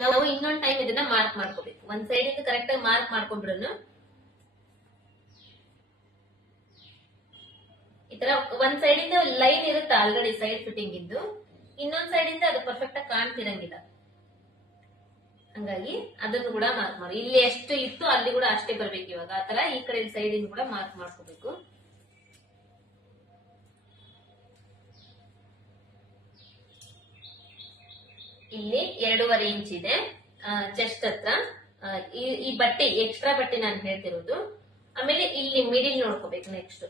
ನಾವು ಇನ್ನೊಂದ್ ಟೈಮ್ ಇದನ್ನ ಮಾರ್ಕ್ ಮಾಡ್ಕೋಬೇಕು. ಒಂದ್ ಸೈಡ್ ಇಂದ ಕರೆಕ್ಟ್ ಆಗಿ ಮಾರ್ಕ್ ಮಾಡ್ಕೊಂಡ್ರು ಈ ತರ ಒಂದ್ ಸೈಡ್ ಇಂದ ಲೈನ್ ಇರುತ್ತೆ ಆಲ್ರೆಡಿ ಸೈಡ್ ಫಿಟ್ಟಿಂಗ್ ಇದ್ದು ಇನ್ನೊಂದ್ ಸೈಡ್ ಇಂದ ಅದು ಪರ್ಫೆಕ್ಟ್ ಆಗಿ ಕಾಣ್ತಿರಂಗಿಲ್ಲ. ಹಂಗಾಗಿ ಅದನ್ನು ಕೂಡ ಮಾರ್ಕ್ ಮಾಡಿ. ಇಲ್ಲಿ ಎಷ್ಟು ಇತ್ತು ಅಲ್ಲಿ ಕೂಡ ಅಷ್ಟೇ ಬರ್ಬೇಕು ಇವಾಗ. ಆತರ ಈ ಕಡೆ ಸೈಡ್ ಇಂದ ಕೂಡ ಮಾರ್ಕ್ ಮಾಡ್ಕೋಬೇಕು. ಇಲ್ಲಿ ಎರಡೂವರೆ ಇಂಚ್ ಇದೆ. ಚೆಸ್ಟ್ ಹತ್ರ. ಈ ಬಟ್ಟೆ ಎಕ್ಸ್ಟ್ರಾ ಬಟ್ಟೆ ನಾನು ಹೇಳ್ತಿರೋದು. ಆಮೇಲೆ ಇಲ್ಲಿ ಮಿಡಿಲ್ ನೋಡ್ಕೋಬೇಕು ನೆಕ್ಸ್ಟ್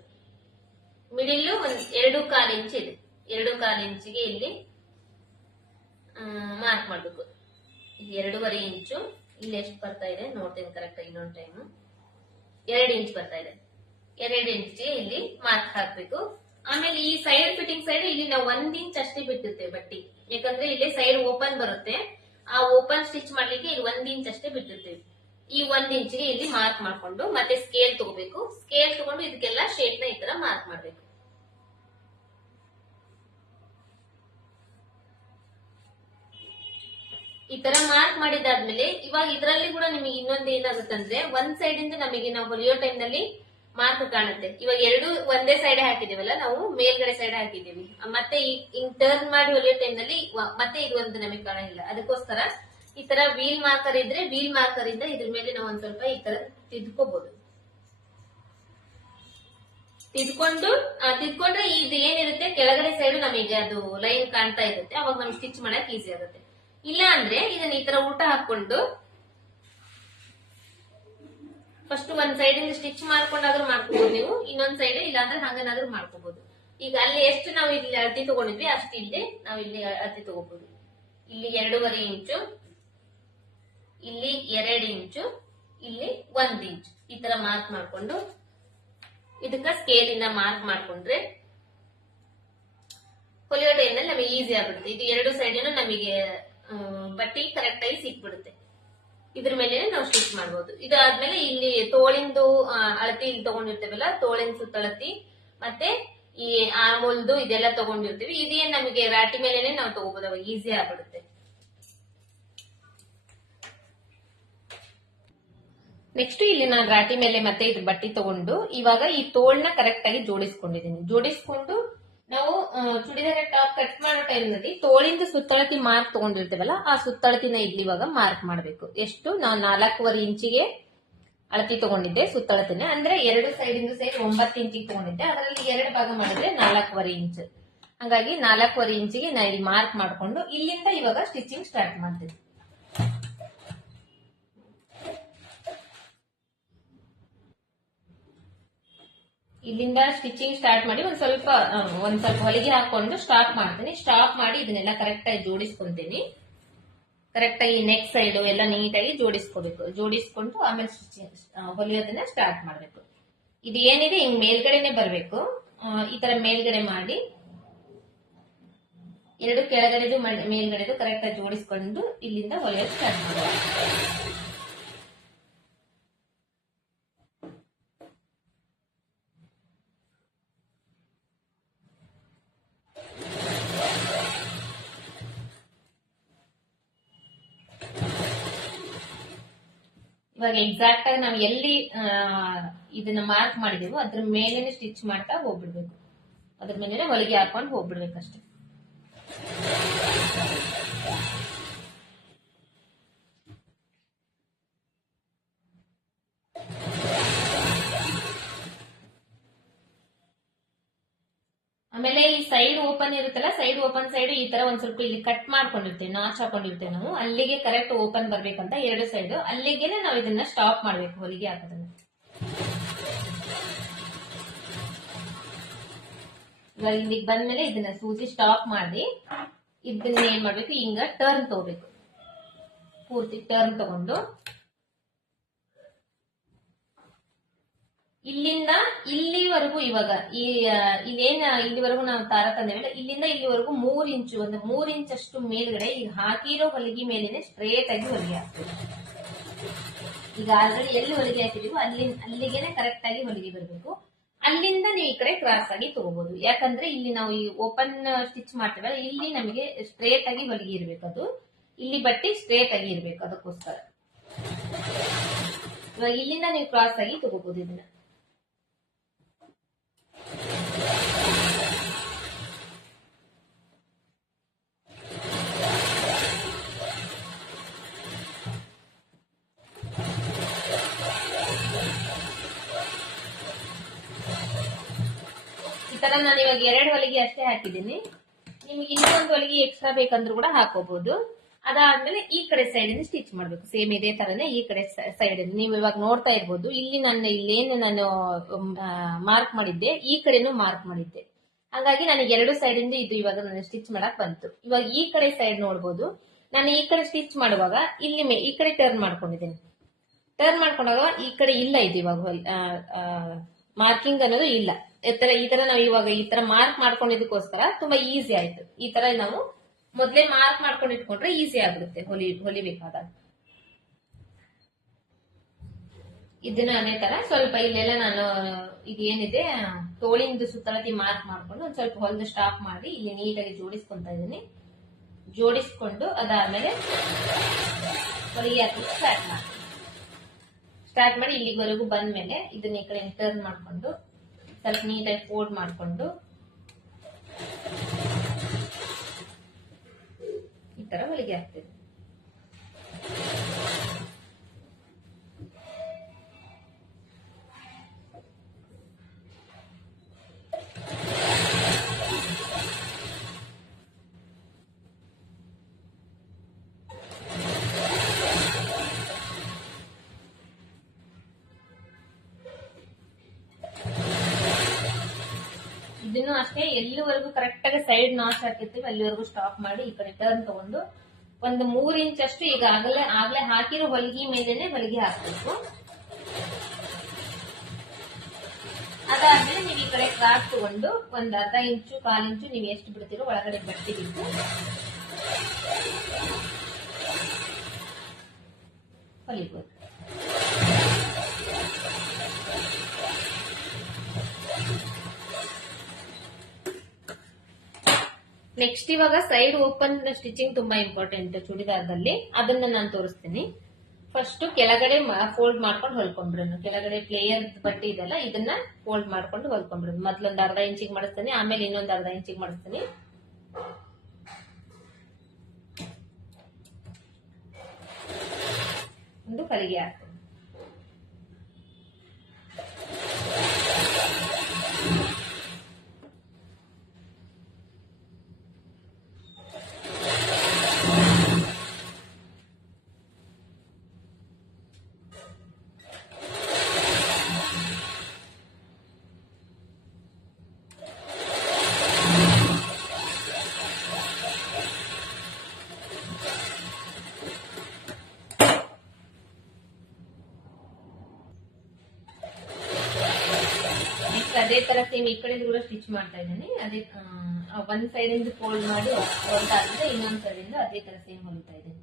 ಮಿಡಿಲ್ ಒಂದ್ ಎರಡು ಕಾಲು ಇಂಚ್ ಇದೆ. ಎರಡು ಕಾಲು ಇಂಚಿಗೆ ಇಲ್ಲಿ ಮಾರ್ಕ್ ಮಾಡ್ಬೇಕು. ಎರಡೂವರೆ ಇಂಚು. ಇಲ್ಲಿ ಎಷ್ಟು ಬರ್ತಾ ಇದೆ? ನೋಡ್ತೀನಿ ಕರೆಕ್ಟ್ ಇನ್ನೊಂದು ಟೈಮ್ ಎರಡು ಇಂಚ್ ಬರ್ತಾ ಇದೆ. ಎರಡು ಇಂಚ್ಗೆ ಇಲ್ಲಿ ಮಾರ್ಕ್ ಹಾಕ್ಬೇಕು. ಆಮೇಲೆ ಈ ಸೈಡ್ ಫಿಟ್ಟಿಂಗ್ ಸೈಡ್ ಇಲ್ಲಿ ನಾವು ಒಂದ್ ಇಂಚ್ ಅಷ್ಟೇ ಬಿಟ್ಟಿರ್ತೇವೆ ಬಟ್ಟಿ. ಯಾಕಂದ್ರೆ ಇಲ್ಲಿ ಸೈಡ್ ಓಪನ್ ಬರುತ್ತೆ. ಆ ಓಪನ್ ಸ್ಟಿಚ್ ಮಾಡ್ಲಿಕ್ಕೆ ಇಲ್ಲಿ ಒಂದ್ ಇಂಚ್ ಅಷ್ಟೇ ಬಿಟ್ಟಿರ್ತೇವೆ. ಈ ಒಂದ್ ಇಂಚ್ಗೆ ಇಲ್ಲಿ ಮಾರ್ಕ್ ಮಾಡ್ಕೊಂಡು ಮತ್ತೆ ಸ್ಕೇಲ್ ತಗೋಬೇಕು. ಸ್ಕೇಲ್ ತಗೊಂಡು ಇದಕ್ಕೆಲ್ಲ ಶೇಪ್ನ ಈ ತರ ಮಾರ್ಕ್ ಮಾಡ್ಬೇಕು. ಈ ತರ ಮಾರ್ಕ್ ಮಾಡಿದಾದ್ಮೇಲೆ ಇವಾಗ ಇದರಲ್ಲಿ ಕೂಡ ನಿಮಗೆ ಇನ್ನೊಂದು ಏನಾಗುತ್ತಂದ್ರೆ, ಒಂದ್ ಸೈಡ್ ಇಂದ ನಮಗೆ ನಾವು ಹೊಲಿಯೋ ಟೈಮ್ನಲ್ಲಿ ಮಾರ್ಕ್ ಕಾಣುತ್ತೆ. ಇವಾಗ ಎರಡು ಒಂದೇ ಸೈಡ್ ಹಾಕಿದೀವಲ್ಲ ನಾವು ಮೇಲ್ಗಡೆ ಸೈಡ್ ಹಾಕಿದೀವಿ ಮತ್ತೆ ಈ ಟರ್ನ್ ಮಾಡಿ ಹೊಲಿಯೋ ಟೈಮ್ನಲ್ಲಿ ಮತ್ತೆ ಇದು ಒಂದು ನಮಗೆ ಕಾಣಂಗಿಲ್ಲ ಅದಕ್ಕೋಸ್ಕರ ಈ ತರ ವೀಲ್ ಮಾರ್ಕರ್ ಇದ್ರೆ ವೀಲ್ ಮಾರ್ಕರ್ ಇಂದ ಇದ್ರ ಮೇಲೆ ನಾವು ಒಂದ್ ಸ್ವಲ್ಪ ಈ ತರ ತಿದ್ಕೋಬಹುದು ತಿದ್ಕೊಂಡು ತಿದ್ಕೊಂಡ್ರೆ ಇದು ಏನಿರುತ್ತೆ? ಕೆಳಗಡೆ ಸೈಡ್ ನಮಗೆ ಅದು ಲೈನ್ ಕಾಣ್ತಾ ಇರುತ್ತೆ. ಅವಾಗ ನಮ್ಗೆ ಸ್ಟಿಚ್ ಮಾಡಕ್ ಈಸಿ ಆಗುತ್ತೆ. ಇಲ್ಲ ಅಂದ್ರೆ ಇದನ್ನ ಈ ತರ ಊಟ ಹಾಕೊಂಡು ಫಸ್ಟ್ ಒಂದ್ ಸೈಡ್ ಇಂದ ಸ್ಟಿಚ್ ಮಾಡ್ಕೊಂಡಾದ್ರೂ ಮಾಡ್ಕೋಬಹುದು ನೀವು, ಇನ್ನೊಂದ್ ಸೈಡ್ ಇಲ್ಲ ಅಂದ್ರೆ ಹಂಗನಾದ್ರೂ ಮಾಡ್ಕೋಬಹುದು ಈಗ ಅಲ್ಲಿ ಎಷ್ಟು ನಾವು ಇಲ್ಲಿ ಅಳತಿ ತಗೊಂಡಿದ್ವಿ, ಅಷ್ಟು ಇಲ್ಲಿ ನಾವು ಇಲ್ಲಿ ಅಳತಿ ತಗೋಬಹುದು ಇಲ್ಲಿ ಎರಡೂವರೆ ಇಂಚು, ಇಲ್ಲಿ ಎರಡು ಇಂಚು, ಇಲ್ಲಿ ಒಂದ್ ಇಂಚು. ಈ ತರ ಮಾರ್ಕ್ ಮಾಡ್ಕೊಂಡು, ಇದಕ್ಕ ಸ್ಕೇಲ್ ಇಂದ ಮಾರ್ಕ್ ಮಾಡ್ಕೊಂಡ್ರೆ ಹೊಲಿಯೋ ಟೈಮ್ನಲ್ಲಿ ನಮಗೆ ಈಸಿ ಆಗ್ಬಿಡುತ್ತೆ ಇದು ಎರಡು ಸೈಡ್ ನಮಗೆ ಬಟ್ಟಿ ಕರೆಕ್ಟ್ ಆಗಿ ಸಿಕ್ಬಿಡುತ್ತೆ. ಇದ್ರ ಮೇಲೆ ನಾವು ಸ್ಟಿಚ್ ಮಾಡ್ಬೋದು. ಇದಾದ್ಮೇಲೆ ಇಲ್ಲಿ ತೋಳಿಂದು ಅಳತಿ ಇಲ್ಲಿ ತಗೊಂಡಿರ್ತೇವಲ್ಲ, ತೋಳಿನ ಸುತ್ತಳತಿ ಮತ್ತೆ ಈ ಆಮೂಲ್ದು ಇದೆಲ್ಲ ತಗೊಂಡಿರ್ತೀವಿ. ಇದೇ ನಮಗೆ ರಾಟಿ ಮೇಲೆನೆ ನಾವು ತಗೋಬಹುದು ಈಸಿ ಆಗ್ಬಿಡುತ್ತೆ. ನೆಕ್ಸ್ಟ್ ಇಲ್ಲಿ ನಾನು ರಾಟಿ ಮೇಲೆ ಮತ್ತೆ ಇದು ಬಟ್ಟೆ ತಗೊಂಡು, ಇವಾಗ ಈ ತೋಳ್ನ ಕರೆಕ್ಟ್ ಆಗಿ ಜೋಡಿಸ್ಕೊಂಡಿದ್ದೀನಿ. ಜೋಡಿಸ್ಕೊಂಡು ನಾವು ಚುಡಿದಾರ ಟಾಪ್ ಕಟ್ ಮಾಡೋ ಟೈಮ್ನಲ್ಲಿ ತೋಳಿಂದ ಸುತ್ತಳತಿ ಮಾರ್ಕ್ ತಗೊಂಡಿರ್ತೇವಲ್ಲ, ಆ ಸುತ್ತಳತಿನ ಇಲ್ಲಿ ಇವಾಗ ಮಾರ್ಕ್ ಮಾಡಬೇಕು. ಎಷ್ಟು? ನಾವು ನಾಲ್ಕೂವರೆ ಇಂಚಿಗೆ ಅಳತಿ ತಗೊಂಡಿದ್ದೆ, ಸುತ್ತಳತಿನ. ಅಂದ್ರೆ ಎರಡು ಸೈಡ್ ಇಂದ ಸೈಡ್ ಒಂಬತ್ತು ಇಂಚಿಗೆ ತಗೊಂಡಿದ್ದೆ. ಅದರಲ್ಲಿ ಎರಡು ಭಾಗ ಮಾಡಿದ್ರೆ ನಾಲ್ಕೂವರೆ ಇಂಚ್. ಹಂಗಾಗಿ ನಾಲ್ಕೂವರೆ ಇಂಚಿಗೆ ನಾ ಇಲ್ಲಿ ಮಾರ್ಕ್ ಮಾಡಿಕೊಂಡು ಇಲ್ಲಿಂದ ಇವಾಗ ಸ್ಟಿಚಿಂಗ್ ಸ್ಟಾರ್ಟ್ ಮಾಡ್ತೀನಿ. ಇಲ್ಲಿಂದ ಸ್ಟಿಚಿಂಗ್ ಸ್ಟಾರ್ಟ್ ಮಾಡಿ ಒಂದ್ ಸ್ವಲ್ಪ ಒಂದು ಸ್ವಲ್ಪ ಹೊಲಿಗೆ ಹಾಕೊಂಡು ಸ್ಟಾಪ್ ಮಾಡ್ತೀನಿ. ಸ್ಟಾಪ್ ಮಾಡಿ ಇದನ್ನೆಲ್ಲ ಕರೆಕ್ಟ್ ಆಗಿ ಜೋಡಿಸ್ಕೊಂತೀನಿ. ಕರೆಕ್ಟ್ ಆಗಿ ನೆಕ್ ಸೈಡ್ ಎಲ್ಲ ನೀಟಾಗಿ ಜೋಡಿಸ್ಕೋಬೇಕು. ಜೋಡಿಸ್ಕೊಂಡು ಆಮೇಲೆ ಸ್ಟಿಚಿಂಗ್ ಹೊಲಿಯೋದನ್ನ ಸ್ಟಾರ್ಟ್ ಮಾಡ್ಬೇಕು. ಇದು ಏನಿದೆ? ಹಿಂಗ್ ಮೇಲ್ಗಡೆನೆ ಬರ್ಬೇಕು. ಈ ತರ ಮೇಲ್ಗಡೆ ಮಾಡಿ ಎರಡು ಕೆಳಗಡೆದು ಮೇಲ್ಗಡೆದು ಕರೆಕ್ಟ್ ಆಗಿ ಜೋಡಿಸ್ಕೊಂಡು ಇಲ್ಲಿಂದ ಹೊಲಿಯೋದು ಸ್ಟಾರ್ಟ್ ಮಾಡಬೇಕು. ಇವಾಗ ಎಕ್ಸಾಕ್ಟ್ ಆಗಿ ನಾವು ಎಲ್ಲಿ ಇದನ್ನ ಮಾರ್ಕ್ ಮಾಡಿದೀವೋ ಅದ್ರ ಮೇಲೇನೆ ಸ್ಟಿಚ್ ಮಾಡ್ತಾ ಹೋಗ್ಬಿಡ್ಬೇಕು. ಅದ್ರ ಮೇಲೆ ಹೊಲಿಗೆ ಹಾಕೊಂಡು ಹೋಗ್ಬಿಡ್ಬೇಕಷ್ಟೇ. ಸೈಡ್ ಓಪನ್ ಇರುತ್ತಲ್ಲ ಸೈಡ್ ಓಪನ್ ಸೈಡ್ ಈ ತರ ಒಂದ್ ಸ್ವಲ್ಪ ಇಲ್ಲಿ ಕಟ್ ಮಾಡ್ಕೊಂಡಿರ್ತೇವೆ ನಾಚ್ ಹಾಕೊಂಡಿರ್ತೇವೆ ನಾವು. ಅಲ್ಲಿಗೆ ಕರೆಕ್ಟ್ ಓಪನ್ ಬರ್ಬೇಕಂತ ಎರಡು ಸೈಡ್ ಅಲ್ಲಿಗೆ ನಾವು ಇದನ್ನ ಸ್ಟಾಪ್ ಮಾಡ್ಬೇಕು, ಹೊಲಿಗೆ ಹಾಕೋದನ್ನ. ಇವಾಗ ಇಲ್ಲಿಗೆ ಬಂದ್ಮೇಲೆ ಇದನ್ನ ಸೂಜಿ ಸ್ಟಾಪ್ ಮಾಡಿ ಇದನ್ನ ಏನ್ ಮಾಡ್ಬೇಕು ಹಿಂಗ ಟರ್ನ್ ತಗೋಬೇಕು. ಪೂರ್ತಿ ಟರ್ನ್ ತಗೊಂಡು ಇಲ್ಲಿಂದ ಇಲ್ಲಿವರೆಗೂ ಇವಾಗ ಈ ಇಲ್ಲೇನ, ಇಲ್ಲಿವರೆಗೂ ನಾವು ತಾರ ತಂದೇವಲ್ಲ ಇಲ್ಲಿಂದ ಇಲ್ಲಿವರೆಗೂ ಮೂರ್ ಇಂಚು, ಒಂದು ಮೂರ್ ಇಂಚ್ ಅಷ್ಟು ಮೇಲ್ಗಡೆ ಈಗ ಹಾಕಿರೋ ಹೊಲಿಗೆ ಮೇಲೇನೆ ಸ್ಟ್ರೇಟ್ ಆಗಿ ಹೊಲಿಗೆ ಹಾಕ್ತೀವಿ. ಈಗ ಆಲ್ರೆಡಿ ಎಲ್ಲಿ ಹೊಲಿಗೆ ಹಾಕಿದೀವೋ ಅಲ್ಲಿ ಅಲ್ಲಿಗೆನೆ ಕರೆಕ್ಟ್ ಆಗಿ ಹೊಲಿಗೆ ಬರಬೇಕು. ಅಲ್ಲಿಂದ ನೀವು ಈ ಕಡೆ ಕ್ರಾಸ್ ಆಗಿ ತಗೋಬಹುದು ಯಾಕಂದ್ರೆ ಇಲ್ಲಿ ನಾವು ಈ ಓಪನ್ ಸ್ಟಿಚ್ ಮಾಡ್ತೇವಲ್ಲ, ಇಲ್ಲಿ ನಮಗೆ ಸ್ಟ್ರೇಟ್ ಆಗಿ ಹೊಲಿಗೆ ಇರ್ಬೇಕು ಅದು. ಇಲ್ಲಿ ಬಟ್ಟೆ ಸ್ಟ್ರೇಟ್ ಆಗಿ ಇರ್ಬೇಕು ಅದಕ್ಕೋಸ್ಕರ. ಇವಾಗ ಇಲ್ಲಿಂದ ನೀವು ಕ್ರಾಸ್ ಆಗಿ ತಗೋಬಹುದು ಇದನ್ನ. ಈ ನಾನು ಇವಾಗ ಎರಡು ಹೊಲಿಗೆ ಅಷ್ಟೇ ಹಾಕಿದ್ದೀನಿ. ನಿಮ್ಗೆ ಇನ್ನೊಂದು ಹೊಲಿಗೆ ಎಕ್ಸ್ಟ್ರಾ ಬೇಕಂದ್ರೂ ಕೂಡ ಹಾಕೋಬಹುದು ಅದಾದ್ಮೇಲೆ ಈ ಕಡೆ ಸೈಡ್ ಇಂದ ಸ್ಟಿಚ್ ಮಾಡ್ಬೇಕು. ಸೇಮ್ ಇದೇ ತರನೇ ಈ ಕಡೆ ಸೈಡ್ ನೀವು ಇವಾಗ ನೋಡ್ತಾ ಇರ್ಬೋದು, ಇಲ್ಲಿ ನಾನು ಇಲ್ಲೇನು ನಾನು ಮಾರ್ಕ್ ಮಾಡಿದ್ದೆ, ಈ ಕಡೆನೂ ಮಾರ್ಕ್ ಮಾಡಿದ್ದೆ. ಹಾಗಾಗಿ ನನಗೆ ಎರಡು ಸೈಡ್ ಇಂದ ಇದು ಇವಾಗ ನಾನು ಸ್ಟಿಚ್ ಮಾಡಕ್ ಬಂತು. ಇವಾಗ ಈ ಕಡೆ ಸೈಡ್ ನೋಡ್ಬೋದು. ನಾನು ಈ ಕಡೆ ಸ್ಟಿಚ್ ಮಾಡುವಾಗ ಇಲ್ಲಿ ಈ ಕಡೆ ಟರ್ನ್ ಮಾಡ್ಕೊಂಡಿದ್ದೀನಿ. ಟರ್ನ್ ಮಾಡ್ಕೊಂಡಾಗ ಈ ಕಡೆ ಇಲ್ಲ ಇದು ಇವಾಗ ಮಾರ್ಕಿಂಗ್ ಅನ್ನೋದು ಇಲ್ಲ. ಈ ತರ ಈ ತರ ನಾವು ಇವಾಗ ಈ ತರ ಮಾರ್ಕ್ ಮಾಡ್ಕೊಂಡಿದ್ದಕ್ಕೋಸ್ಕರ ತುಂಬಾ ಈಸಿ ಆಯ್ತು. ಈ ತರ ನಾವು ಮೊದ್ಲೇ ಮಾರ್ಕ್ ಮಾಡ್ಕೊಂಡು ಇಟ್ಕೊಂಡ್ರೆ ಈಸಿ ಆಗುತ್ತೆ ಹೊಲಿ, ಹೊಲಿಬೇಕಾದಾಗ. ಇದನ್ನ ಅದೇ ತರ ಸ್ವಲ್ಪ ಇಲ್ಲೆಲ್ಲ ನಾನು ಇದೇನಿದೆ, ತೋಳಿಂದ ಸುತ್ತಲತಿ ಮಾರ್ಕ್ ಮಾಡ್ಕೊಂಡು ಸ್ವಲ್ಪ ಹೊಲ್ದು ಸ್ಟಾಪ್ ಮಾಡಿ ಇಲ್ಲಿ ನೀಟಾಗಿ ಜೋಡಿಸ್ಕೊಂತ ಇದೀನಿ ಜೋಡಿಸ್ಕೊಂಡು ಅದಾದ್ಮೇಲೆ ಹೊಲಿಗೆ ಹಾಕಿ ಸ್ಟಾರ್ಟ್ ಮಾಡಿ. ಸ್ಟಾರ್ಟ್ ಮಾಡಿ ಇಲ್ಲಿವರೆಗೂ ಬಂದ್ಮೇಲೆ ಇದನ್ನ ಈ ಕಡೆ ಟರ್ನ್ ಮಾಡ್ಕೊಂಡು ಸ್ವಲ್ಪ ನೀಟಾಗಿ ಫೋಲ್ಡ್ ಮಾಡ್ಕೊಂಡು ತರ ಹೊಲಿಗೆ ಹಾಕ್ತೀವಿ ಇದನ್ನು ಅಷ್ಟೇ ಎಲ್ಲಿವರೆಗೂ ಕರೆಕ್ಟ್ ಆಗಿ ಸೈಡ್ ನಾಚ್ ಹಾಕಿರ್ತೀವಿ, ಅಲ್ಲಿವರೆಗೂ ಸ್ಟಾಪ್ ಮಾಡಿ ಈ ಕಡೆ ಟರ್ನ್ ತಗೊಂಡು ಒಂದು ಮೂರ್ ಇಂಚ್ ಅಷ್ಟು ಈಗ ಆಗಲೇ, ಆಗ್ಲೇ ಹಾಕಿರೋ ಹೊಲಿಗೆ ಮೇಲೆನೆ ಹೊಲಿಗೆ ಹಾಕಬೇಕು. ಅದಾದ್ಮೇಲೆ ನೀವು ಈ ಕಡೆ ಕ್ರಾಕ್ ತಗೊಂಡು ಒಂದ್ ಅರ್ಧ ಇಂಚು ಕಾಲ್ ಇಂಚು ನೀವು ಎಷ್ಟು ಬಿಡ್ತೀರೋ ಒಳಗಡೆ ಬಟ್ಟೆ ಬಿಟ್ಟು. ಹೊಲಿಬೋದು. ನೆಕ್ಸ್ಟ್ ಇವಾಗ ಸೈಡ್ ಓಪನ್ ಸ್ಟಿಚಿಂಗ್ ತುಂಬಾ ಇಂಪಾರ್ಟೆಂಟ್ ಚೂಡಿದಾರದಲ್ಲಿ. ಅದನ್ನ ನಾನು ತೋರಿಸ್ತೀನಿ. ಫಸ್ಟ್ ಕೆಳಗಡೆ ಫೋಲ್ಡ್ ಮಾಡ್ಕೊಂಡು ಹೊಲ್ಕೊಂಡ್ಬಿಡೋಣ. ಕೆಳಗಡೆ ಪ್ಲೇಯರ್ ಬಟ್ಟೆ ಇದೆಲ್ಲ, ಇದನ್ನ ಫೋಲ್ಡ್ ಮಾಡ್ಕೊಂಡು ಹೊಲ್ಕೊಂಡ್ಬಿಡೋದು ಮೊದ್ಲೊಂದು ಅರ್ಧ ಇಂಚಿಗೆ ಮಾಡಿಸ್ತೀನಿ, ಆಮೇಲೆ ಇನ್ನೊಂದು ಅರ್ಧ ಇಂಚಿಗೆ ಮಾಡಿಸ್ತೀನಿ. ಒಂದು ಕಲಿಗೆ ಹಾಕ್ತೀನಿ ತರ ಸೇಮ್ ಈ ಕಡೆ ದೂರ ಸ್ಟಿಚ್ ಮಾಡ್ತಾ ಇದ್ದೀನಿ. ಅದೇ ಒಂದು ಸೈಡ್ ಇಂದ ಫೋಲ್ಡ್ ಮಾಡಿ ಹೊಲ್ದಾದ್ಮೇಲೆ ಇನ್ನೊಂದ್ ಸೈಡ್ ಇಂದ ಅದೇ ತರ ಸೇಮ್ ಹೊಲಿತಾ ಇದ್ದೀನಿ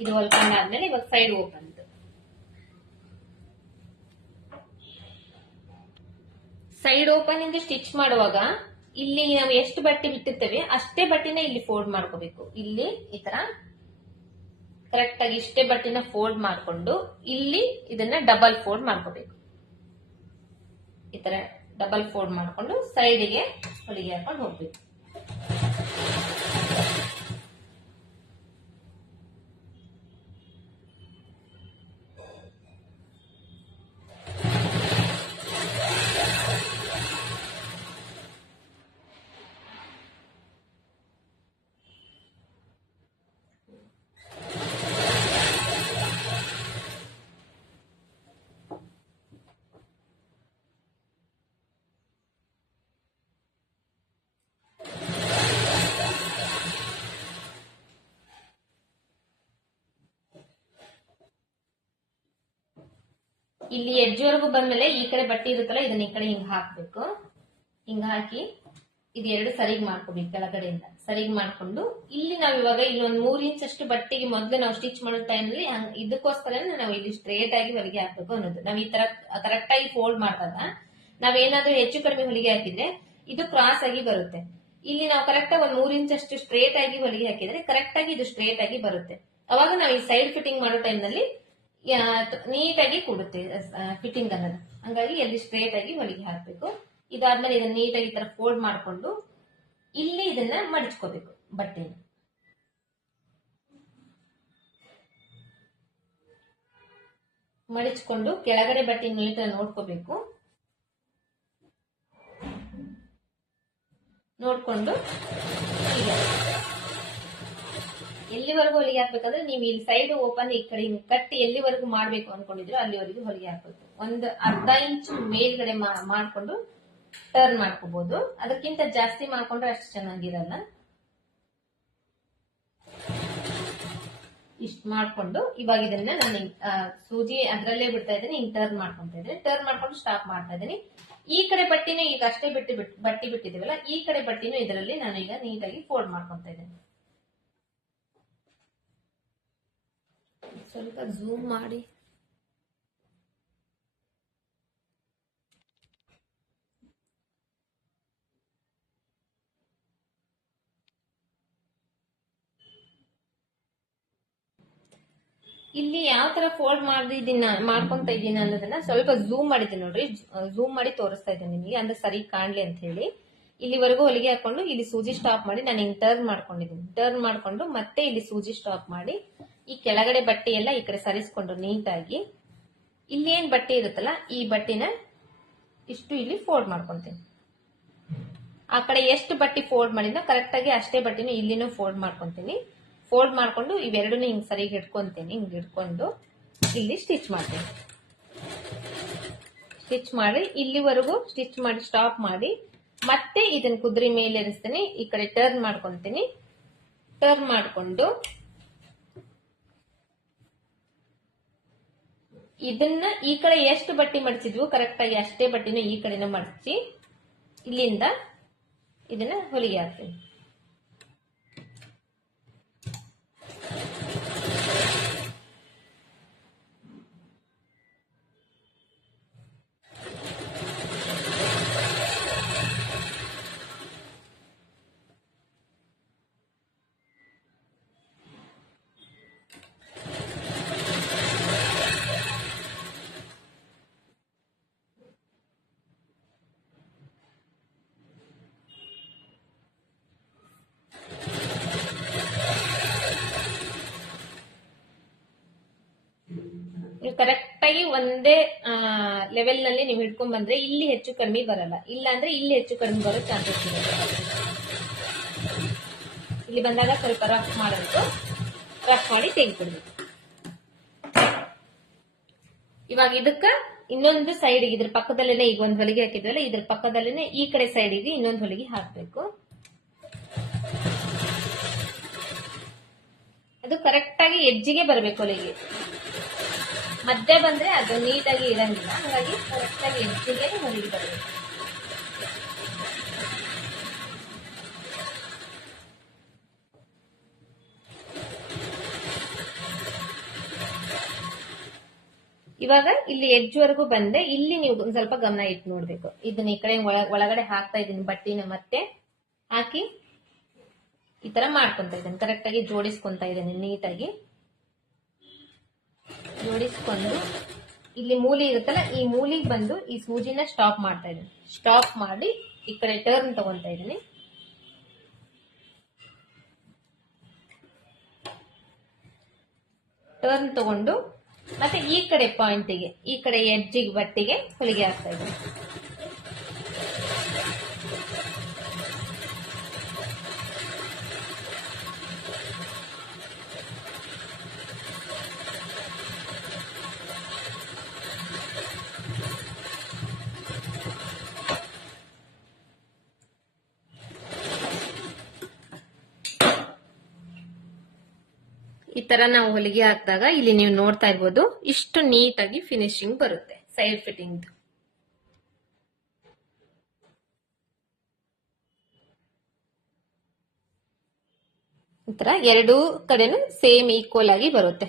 ಇದು ಹೊಲ್ಕೊಂಡಾದ್ಮೇಲೆ ಇವಾಗ ಸೈಡ್ ಓಪನ್ ಸೈಡ್ ಸ್ಟಿಚ್ ಮಾಡುವಾಗ ಇಲ್ಲಿ ನಾವು ಎಷ್ಟು ಬಟ್ಟೆ ಬಿಟ್ಟಿರ್ತೇವೆ, ಅಷ್ಟೇ ಬಟ್ಟೆನ ಇಲ್ಲಿ ಫೋಲ್ಡ್ ಮಾಡ್ಕೋಬೇಕು. ಇಲ್ಲಿ ಈ ತರ ಕರೆಕ್ಟ್ ಆಗಿ ಇಷ್ಟೇ ಬಟ್ಟೆನ ಫೋಲ್ಡ್ ಮಾಡ್ಕೊಂಡು ಇಲ್ಲಿ ಇದನ್ನ ಡಬಲ್ ಫೋಲ್ಡ್ ಮಾಡ್ಕೋಬೇಕು. ಈ ತರ ಡಬಲ್ ಫೋಲ್ಡ್ ಮಾಡ್ಕೊಂಡು ಸೈಡಿಗೆ ಹೊಲಿಗೆ ಹಾಕೊಂಡು ಹೋಗ್ಬೇಕು. ಇಲ್ಲಿ ಎಡ್ಜ್ವರೆಗೂ ಬಂದ್ಮೇಲೆ ಈ ಕಡೆ ಬಟ್ಟೆ ಇರುತ್ತಲ್ಲ, ಇದನ್ನ ಈ ಕಡೆ ಹಿಂಗ್ ಹಾಕ್ಬೇಕು. ಹಿಂಗ ಹಾಕಿ ಇದು ಎರಡು ಸರಿಗ್ ಮಾಡ್ಕೋಬೇಕು ಕೆಳಗಡೆಯಿಂದ. ಸರಿಗ್ ಮಾಡ್ಕೊಂಡು, ಇಲ್ಲಿ ನಾವ್ ಇವಾಗ ಇಲ್ಲಿ ಒಂದ್ ಮೂರ್ ಇಂಚ್ ಅಷ್ಟು ಬಟ್ಟೆಗೆ ಮೊದ್ಲು ನಾವು ಸ್ಟಿಚ್ ಮಾಡೋ ಟೈಮಲ್ಲಿ ಇದಕ್ಕೋಸ್ಕರ ನಾವು ಇಲ್ಲಿ ಸ್ಟ್ರೇಟ್ ಆಗಿ ಹೊಲಿಗೆ ಹಾಕ್ಬೇಕು ಅನ್ನೋದು. ನಾವ್ ಈ ತರ ಕರೆಕ್ಟ್ ಆಗಿ ಫೋಲ್ಡ್ ಮಾಡಿದಾಗ ನಾವೇನಾದ್ರೂ ಹೆಚ್ಚು ಕಡಿಮೆ ಹೊಲಿಗೆ ಹಾಕಿದ್ರೆ ಇದು ಕ್ರಾಸ್ ಆಗಿ ಬರುತ್ತೆ. ಇಲ್ಲಿ ನಾವು ಕರೆಕ್ಟ್ ಆಗಿ ಒಂದ್ ಮೂರ್ ಇಂಚ್ ಅಷ್ಟು ಸ್ಟ್ರೇಟ್ ಆಗಿ ಹೊಲಿಗೆ ಹಾಕಿದ್ರೆ ಕರೆಕ್ಟ್ ಆಗಿ ಇದು ಸ್ಟ್ರೇಟ್ ಆಗಿ ಬರುತ್ತೆ. ಅವಾಗ ನಾವು ಈ ಸೈಡ್ ಫಿಟ್ಟಿಂಗ್ ಮಾಡೋ ಟೈಮ್ನಲ್ಲಿ ನೀಟಾಗಿ ಕೂಡುತ್ತೆ ಫಿಟ್ಟಿಂಗ್ ಅನ್ನೋದು. ಹಂಗಾಗಿ ಎಲ್ಲಿ ಸ್ಟ್ರೇಟ್ ಆಗಿ ಹೊಲಿಗೆ ಹಾಕಬೇಕು. ಇದಾದ್ಮೇಲೆ ಇದನ್ನ ನೀಟಾಗಿ ಈ ತರ ಫೋಲ್ಡ್ ಮಾಡಿಕೊಂಡು ಇಲ್ಲಿ ಇದನ್ನ ಮಡಿಚ್ಕೋಬೇಕು, ಬಟ್ಟೆನ. ಮಡಿಚ್ಕೊಂಡು ಕೆಳಗಡೆ ಬಟ್ಟೆ ನೀಟಾಗಿ ನೋಡ್ಕೋಬೇಕು. ನೋಡ್ಕೊಂಡು ಎಲ್ಲಿವರೆಗೂ ಹೊಲಿಗೆ ಹಾಕ್ಬೇಕಂದ್ರೆ ನೀವು ಇಲ್ಲಿ ಸೈಡ್ ಓಪನ್ ಈ ಕಡೆ ಕಟ್ಟಿ ಎಲ್ಲಿವರೆಗೂ ಮಾಡ್ಬೇಕು ಅನ್ಕೊಂಡಿದ್ರು ಅಲ್ಲಿವರೆಗೂ ಹೊಲಿಗೆ ಹಾಕ್ಬೇಕು. ಒಂದು ಅರ್ಧ ಇಂಚು ಮೇಲ್ಗಡೆ ಮಾಡ್ಕೊಂಡು ಟರ್ನ್ ಮಾಡ್ಕೋಬಹುದು ಅದಕ್ಕಿಂತ ಜಾಸ್ತಿ ಮಾಡ್ಕೊಂಡ್ರೆ ಅಷ್ಟು ಚೆನ್ನಾಗಿರಲ್ಲ. ಇಷ್ಟು ಮಾಡ್ಕೊಂಡು ಇವಾಗ ಇದನ್ನ ನಾನು ಸೂಜಿ ಅದ್ರಲ್ಲೇ ಬಿಡ್ತಾ ಇದ್ದೀನಿ, ಹಿಂಗ್ ಟರ್ನ್ ಮಾಡ್ಕೊಂತ ಇದ್ದೀನಿ. ಟರ್ನ್ ಮಾಡ್ಕೊಂಡು ಸ್ಟಾಪ್ ಮಾಡ್ತಾ ಇದ್ದೀನಿ. ಈ ಕಡೆ ಬಟ್ಟಿನೂ ಈಗ ಅಷ್ಟೇ ಬಿಟ್ಟು ಬಿಟ್ಟು ಬಟ್ಟಿ ಬಿಟ್ಟಿದೀವಲ್ಲ ಈ ಕಡೆ ಬಟ್ಟಿನೂ ಇದರಲ್ಲಿ ನಾನು ಈಗ ನೀಟಾಗಿ ಫೋಲ್ಡ್ ಮಾಡ್ಕೊಂತ ಇದ್ದೀನಿ. ಸ್ವಲ್ಪ ಝೂಮ್ ಮಾಡಿ. ಇಲ್ಲಿ ಯಾವ ತರ ಫೋಲ್ಡ್ ಮಾಡಿದೀನಿ ಮಾಡ್ಕೊಂತ ಇದ್ದೀನಿ ಅನ್ನೋದನ್ನ ಸ್ವಲ್ಪ ಝೂಮ್ ಮಾಡಿದ್ದೀನಿ ನೋಡ್ರಿ. ಝೂಮ್ ಮಾಡಿ ತೋರಿಸ್ತಾ ಇದ್ದೀನಿ ನಿಮಗೆ, ಅಂದ್ರೆ ಸರಿ ಕಾಣ್ಲಿ ಅಂತ ಹೇಳಿ. ಇಲ್ಲಿವರೆಗೂ ಹೊಲಿಗೆ ಹಾಕೊಂಡು ಇಲ್ಲಿ ಸೂಜಿ ಸ್ಟಾಪ್ ಮಾಡಿ ನಾನು ಹಿಂಗ್ ಟರ್ನ್ ಮಾಡ್ಕೊಂಡಿದ್ದೀನಿ. ಟರ್ನ್ ಮಾಡ್ಕೊಂಡು ಮತ್ತೆ ಇಲ್ಲಿ ಸೂಜಿ ಸ್ಟಾಪ್ ಮಾಡಿ ಈ ಕೆಳಗಡೆ ಬಟ್ಟೆ ಎಲ್ಲ ಈ ಕಡೆ ಸರಿಸ್ಕೊಂಡು ನೀಟಾಗಿ. ಇಲ್ಲಿ ಏನ್ ಬಟ್ಟೆ ಇರುತ್ತಲ್ಲ, ಈ ಬಟ್ಟೆನ ಇಷ್ಟು ಇಲ್ಲಿ ಫೋಲ್ಡ್ ಮಾಡ್ಕೊಂತೀನಿ. ಆ ಕಡೆ ಎಷ್ಟು ಬಟ್ಟೆ ಫೋಲ್ಡ್ ಮಾಡಿದ್ನೋ ಕರೆಕ್ಟ್ ಆಗಿ ಅಷ್ಟೇ ಬಟ್ಟೆನೂ ಇಲ್ಲಿನೂ ಫೋಲ್ಡ್ ಮಾಡ್ಕೊಂತೀನಿ. ಫೋಲ್ಡ್ ಮಾಡ್ಕೊಂಡು ಇವೆರಡನ್ನೂ ಹಿಂಗ್ ಸರಿಗೆ ಇಟ್ಕೊಂತೀನಿ, ಹಿಂಗ್ ಇಟ್ಕೊಂಡು ಇಲ್ಲಿ ಸ್ಟಿಚ್ ಮಾಡ್ತೀನಿ. ಸ್ಟಿಚ್ ಮಾಡಿ, ಇಲ್ಲಿವರೆಗೂ ಸ್ಟಿಚ್ ಮಾಡಿ ಸ್ಟಾಪ್ ಮಾಡಿ, ಮತ್ತೆ ಇದನ್ನ ಕುದುರೆ ಮೇಲೆ ಇರಿಸ್ತೀನಿ, ಈ ಕಡೆ ಟರ್ನ್ ಮಾಡ್ಕೊಂತೀನಿ. ಟರ್ನ್ ಮಾಡ್ಕೊಂಡು ಇದನ್ನ ಈ ಕಡೆ ಎಷ್ಟು ಬಟ್ಟಿ ಮಡಿಸಿದ್ವು ಕರೆಕ್ಟ್ ಆಗಿ ಅಷ್ಟೇ ಬಟ್ಟಿನ ಈ ಕಡೆನ ಮಡಚಿ ಇಲ್ಲಿಂದ ಇದನ್ನ ಹೊಲಿಗೆ ಹಾಕ್ತೀನಿ. ನೀವು ಕರೆಕ್ಟ್ ಆಗಿ ಒಂದೇ ಲೆವೆಲ್ನಲ್ಲಿ ನೀವು ಹಿಡ್ಕೊಂಡ್ ಬಂದ್ರೆ ಇಲ್ಲಿ ಹೆಚ್ಚು ಕಡಿಮೆ ಬರಲ್ಲ. ಇಲ್ಲ ಅಂದ್ರೆ ಇಲ್ಲಿ ಹೆಚ್ಚು ಕಡಿಮೆ ಬರೋ ಚಾನ್ಸಸ್ ಇದೆ. ಇಲ್ಲಿ ಬಂದಾಗ ಸ್ವಲ್ಪ ರಫ್ ಮಾಡಬೇಕು ರಫ್ ಮಾಡಿ ತೆಗೆದ್ಬಿಡ್ಬೇಕು. ಇವಾಗ ಇದಕ್ಕ ಇನ್ನೊಂದು ಸೈಡ್ ಇದ್ರ ಪಕ್ಕದಲ್ಲೇನೆ ಈಗ ಒಂದ್ ಹೊಲಿಗೆ ಹಾಕಿದ್ವಲ್ಲ, ಇದ್ರ ಪಕ್ಕದಲ್ಲೇನೆ ಈ ಕಡೆ ಸೈಡಿಗೆ ಇನ್ನೊಂದು ಹೊಲಿಗೆ ಹಾಕ್ಬೇಕು. ಅದು ಕರೆಕ್ಟ್ ಆಗಿ ಎಜ್ಜಿಗೆ ಬರಬೇಕು ಹೊಲಿಗೆ. ಮಧ್ಯ ಬಂದ್ರೆ ಅದು ನೀಟಾಗಿ ಇರಂಗಿಲ್ಲ. ಹಾಗಾಗಿ ಕರೆಕ್ಟ್ ಆಗಿ ಎಜ್ಜಿಗೆ ಹೊರಗೆ ಬರಬೇಕು. ಇವಾಗ ಇಲ್ಲಿ ಎಡ್ಜ್ವರೆಗೂ ಬಂದೆ. ಇಲ್ಲಿ ನೀವು ಸ್ವಲ್ಪ ಗಮನ ಇಟ್ಟು ನೋಡ್ಬೇಕು. ಇದನ್ನ ಈ ಕಡೆ ಒಳ- ಒಳಗಡೆ ಹಾಕ್ತಾ ಇದ್ದೀನಿ ಬಟ್ಟಿನ ಮತ್ತೆ ಹಾಕಿ ಈ ತರ ಮಾಡ್ಕೊಂತ ಇದ್ದೀನಿ. ಕರೆಕ್ಟ್ ಆಗಿ ಜೋಡಿಸ್ಕೊಂತ ಇದ್ದೀನಿ ನೀಟಾಗಿ. ಜೋಡಿಸ್ಕೊಂಡು ಇಲ್ಲಿ ಮೂಲಿ ಇರುತ್ತಲ್ಲ, ಈ ಮೂಲಿಗೆ ಬಂದು ಈ ಸೂಜಿನ ಸ್ಟಾಪ್ ಮಾಡ್ತಾ ಇದ್ದೀನಿ. ಸ್ಟಾಪ್ ಮಾಡಿ ಈ ಕಡೆ ಟರ್ನ್ ತಗೊತಾ ಇದ್ದೀನಿ. ಟರ್ನ್ ತಗೊಂಡು ಮತ್ತೆ ಈ ಕಡೆ ಪಾಯಿಂಟಿಗೆ ಈ ಕಡೆ ಎಡ್ಜಿಗೆ ಬಟ್ಟಿಗೆ ಹೊಲಿಗೆ ಹಾಕ್ತಾ ಇದ್ದೀನಿ. ಈ ತರ ನಾವು ಹೊಲಿಗೆ ಹಾಕಿದಾಗ ಇಲ್ಲಿ ನೀವು ನೋಡ್ತಾ ಇರ್ಬೋದು ಇಷ್ಟು ನೀಟಾಗಿ ಫಿನಿಶಿಂಗ್ ಬರುತ್ತೆ ಸೈಡ್ ಫಿಟ್ಟಿಂಗ್ ಈ ತರ ಎರಡೂ ಕಡೆನೂ ಸೇಮ್ ಈಕ್ವಲ್ ಆಗಿ ಬರುತ್ತೆ.